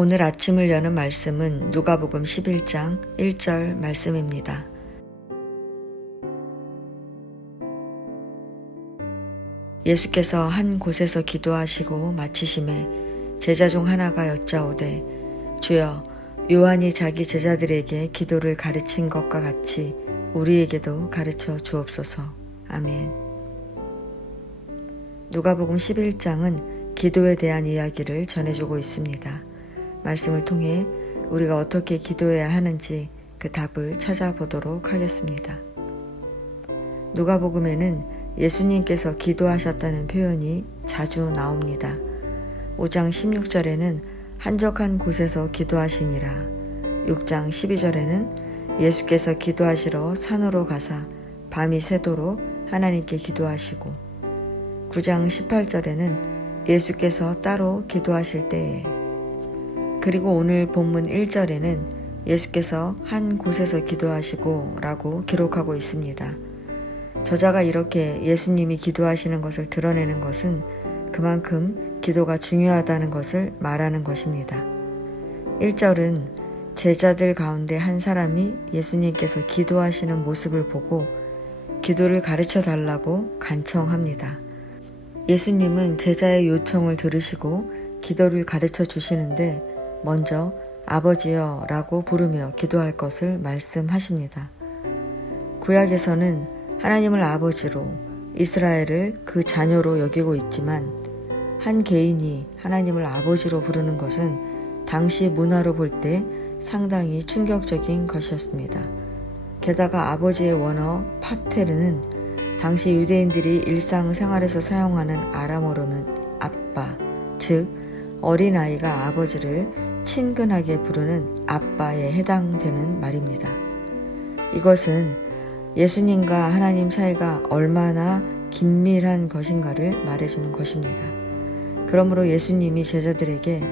오늘 아침을 여는 말씀은 누가복음 11장 1절 말씀입니다. 예수께서 한 곳에서 기도하시고 마치심에 제자 중 하나가 여짜오되 주여 요한이 자기 제자들에게 기도를 가르친 것과 같이 우리에게도 가르쳐 주옵소서. 아멘. 누가복음 11장은 기도에 대한 이야기를 전해주고 있습니다. 말씀을 통해 우리가 어떻게 기도해야 하는지 그 답을 찾아보도록 하겠습니다. 누가복음에는 예수님께서 기도하셨다는 표현이 자주 나옵니다. 5장 16절에는 한적한 곳에서 기도하시니라. 6장 12절에는 예수께서 기도하시러 산으로 가사 밤이 새도록 하나님께 기도하시고 9장 18절에는 예수께서 따로 기도하실 때에 그리고 오늘 본문 1절에는 예수께서 한 곳에서 기도하시고 라고 기록하고 있습니다. 저자가 이렇게 예수님이 기도하시는 것을 드러내는 것은 그만큼 기도가 중요하다는 것을 말하는 것입니다. 1절은 제자들 가운데 한 사람이 예수님께서 기도하시는 모습을 보고 기도를 가르쳐 달라고 간청합니다. 예수님은 제자의 요청을 들으시고 기도를 가르쳐 주시는데 먼저 아버지여 라고 부르며 기도할 것을 말씀하십니다. 구약에서는 하나님을 아버지로 이스라엘을 그 자녀로 여기고 있지만 한 개인이 하나님을 아버지로 부르는 것은 당시 문화로 볼 때 상당히 충격적인 것이었습니다. 게다가 아버지의 원어 파테르는 당시 유대인들이 일상생활에서 사용하는 아람어로는 아빠, 즉 어린아이가 아버지를 친근하게 부르는 아빠에 해당되는 말입니다. 이것은 예수님과 하나님 사이가 얼마나 긴밀한 것인가를 말해주는 것입니다. 그러므로 예수님이 제자들에게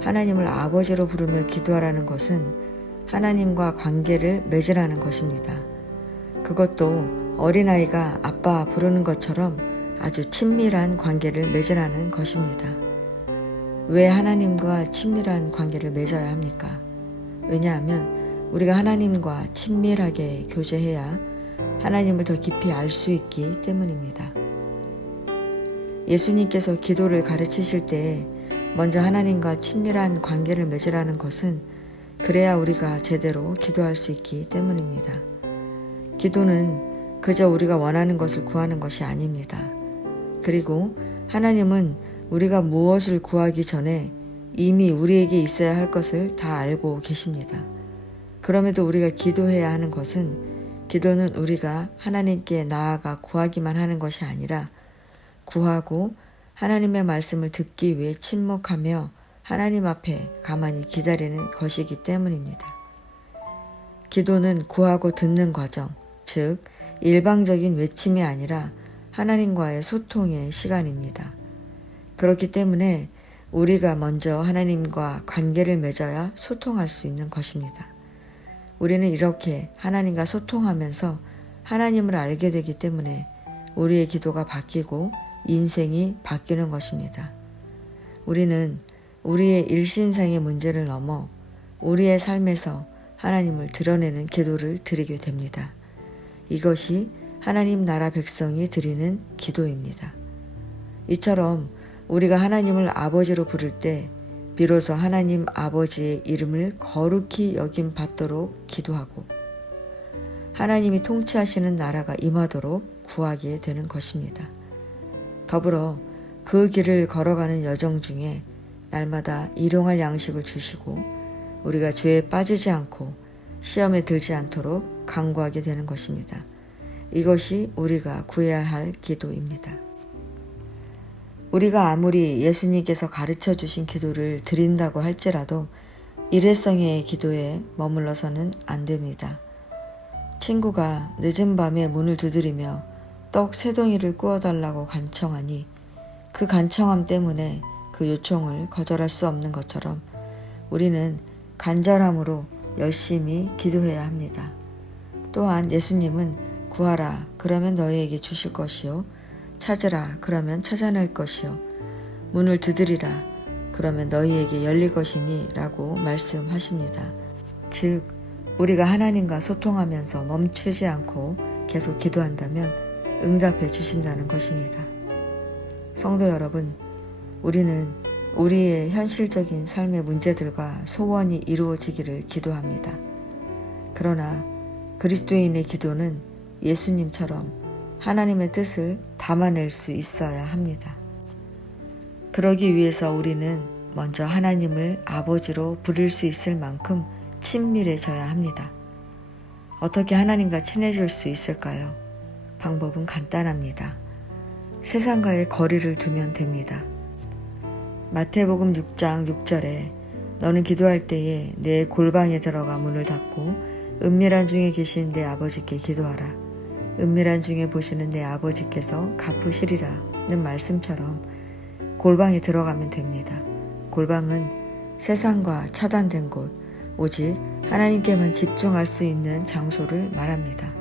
하나님을 아버지로 부르며 기도하라는 것은 하나님과 관계를 맺으라는 것입니다. 그것도 어린아이가 아빠 부르는 것처럼 아주 친밀한 관계를 맺으라는 것입니다. 왜 하나님과 친밀한 관계를 맺어야 합니까? 왜냐하면 우리가 하나님과 친밀하게 교제해야 하나님을 더 깊이 알 수 있기 때문입니다. 예수님께서 기도를 가르치실 때 먼저 하나님과 친밀한 관계를 맺으라는 것은 그래야 우리가 제대로 기도할 수 있기 때문입니다. 기도는 그저 우리가 원하는 것을 구하는 것이 아닙니다. 그리고 하나님은 우리가 무엇을 구하기 전에 이미 우리에게 있어야 할 것을 다 알고 계십니다. 그럼에도 우리가 기도해야 하는 것은 기도는 우리가 하나님께 나아가 구하기만 하는 것이 아니라 구하고 하나님의 말씀을 듣기 위해 침묵하며 하나님 앞에 가만히 기다리는 것이기 때문입니다. 기도는 구하고 듣는 과정, 즉 일방적인 외침이 아니라 하나님과의 소통의 시간입니다. 그렇기 때문에 우리가 먼저 하나님과 관계를 맺어야 소통할 수 있는 것입니다. 우리는 이렇게 하나님과 소통하면서 하나님을 알게 되기 때문에 우리의 기도가 바뀌고 인생이 바뀌는 것입니다. 우리는 우리의 일신상의 문제를 넘어 우리의 삶에서 하나님을 드러내는 기도를 드리게 됩니다. 이것이 하나님 나라 백성이 드리는 기도입니다. 이처럼 우리가 하나님을 아버지로 부를 때 비로소 하나님 아버지의 이름을 거룩히 여김 받도록 기도하고 하나님이 통치하시는 나라가 임하도록 구하게 되는 것입니다. 더불어 그 길을 걸어가는 여정 중에 날마다 일용할 양식을 주시고 우리가 죄에 빠지지 않고 시험에 들지 않도록 간구하게 되는 것입니다. 이것이 우리가 구해야 할 기도입니다. 우리가 아무리 예수님께서 가르쳐 주신 기도를 드린다고 할지라도 일회성의 기도에 머물러서는 안 됩니다. 친구가 늦은 밤에 문을 두드리며 떡 3덩이를 구워달라고 간청하니 그 간청함 때문에 그 요청을 거절할 수 없는 것처럼 우리는 간절함으로 열심히 기도해야 합니다. 또한 예수님은 구하라 그러면 너희에게 주실 것이요 찾으라 그러면 찾아낼 것이요 문을 두드리라 그러면 너희에게 열릴 것이니 라고 말씀하십니다. 즉, 우리가 하나님과 소통하면서 멈추지 않고 계속 기도한다면 응답해 주신다는 것입니다. 성도 여러분, 우리는 우리의 현실적인 삶의 문제들과 소원이 이루어지기를 기도합니다. 그러나 그리스도인의 기도는 예수님처럼 하나님의 뜻을 담아낼 수 있어야 합니다. 그러기 위해서 우리는 먼저 하나님을 아버지로 부를 수 있을 만큼 친밀해져야 합니다. 어떻게 하나님과 친해질 수 있을까요? 방법은 간단합니다. 세상과의 거리를 두면 됩니다. 마태복음 6장 6절에 너는 기도할 때에 내 골방에 들어가 문을 닫고 은밀한 중에 계신 내 아버지께 기도하라. 은밀한 중에 보시는 내 아버지께서 갚으시리라는 말씀처럼 골방에 들어가면 됩니다. 골방은 세상과 차단된 곳, 오직 하나님께만 집중할 수 있는 장소를 말합니다.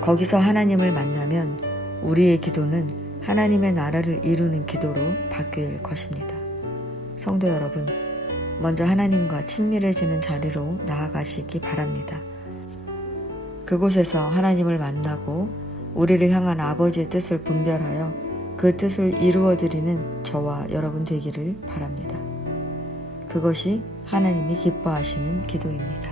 거기서 하나님을 만나면 우리의 기도는 하나님의 나라를 이루는 기도로 바뀔 것입니다. 성도 여러분, 먼저 하나님과 친밀해지는 자리로 나아가시기 바랍니다. 그곳에서 하나님을 만나고 우리를 향한 아버지의 뜻을 분별하여 그 뜻을 이루어드리는 저와 여러분 되기를 바랍니다. 그것이 하나님이 기뻐하시는 기도입니다.